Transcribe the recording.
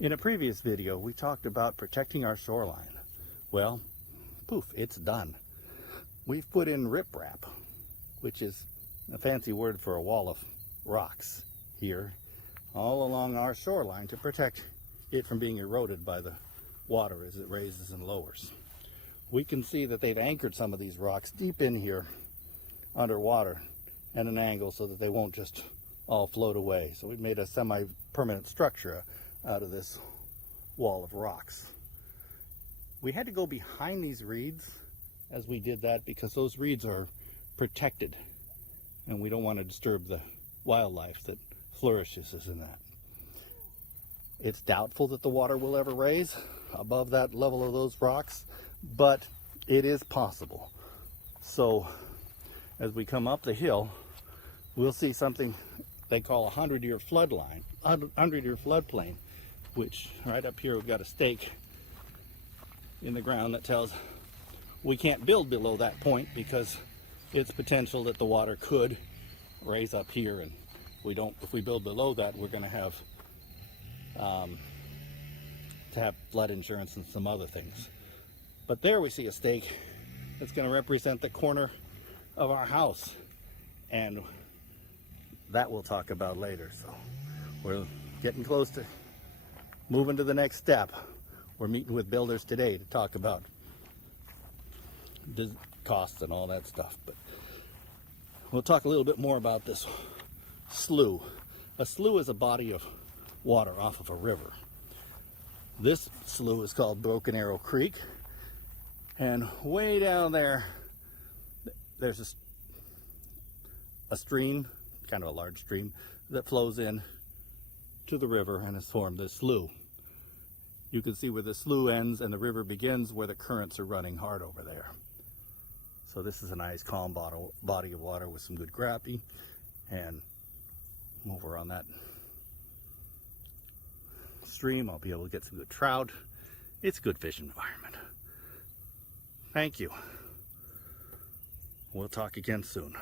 In a previous video, we talked about protecting our shoreline. Well, poof, it's done. We've put in riprap, which is a fancy word for a wall of rocks here, all along our shoreline to protect it from being eroded by the water as it raises and lowers. We can see that they've anchored some of these rocks deep in here underwater at an angle so that they won't just all float away. So we've made a semi-permanent structure out of this wall of rocks. We had to go behind these reeds as we did that because those reeds are protected and we don't want to disturb the wildlife that flourishes in that. It's doubtful that the water will ever raise above that level of those rocks, but it is possible. So as we come up the hill, we'll see something they call a 100-year floodline, 100-year floodplain, which right up here we've got a stake in the ground that tells we can't build below that point because it's potential that the water could raise up here, and if we build below that, we're going to have flood insurance and some other things. But there we see a stake that's going to represent the corner of our house, and that we'll talk about later. So we're getting close to moving to the next step. We're meeting with builders today to talk about the costs and all that stuff, but we'll talk a little bit more about this slough. A slough is a body of water off of a river. This slough is called Broken Arrow Creek, and way down there there's a stream, kind of a large stream, that flows in to the river and has formed this slough. You can see where the slough ends and the river begins, where the currents are running hard over there. So this is a nice calm body of water with some good crappie, and over on that stream I'll be able to get some good trout. It's a good fishing environment. Thank you. We'll talk again soon.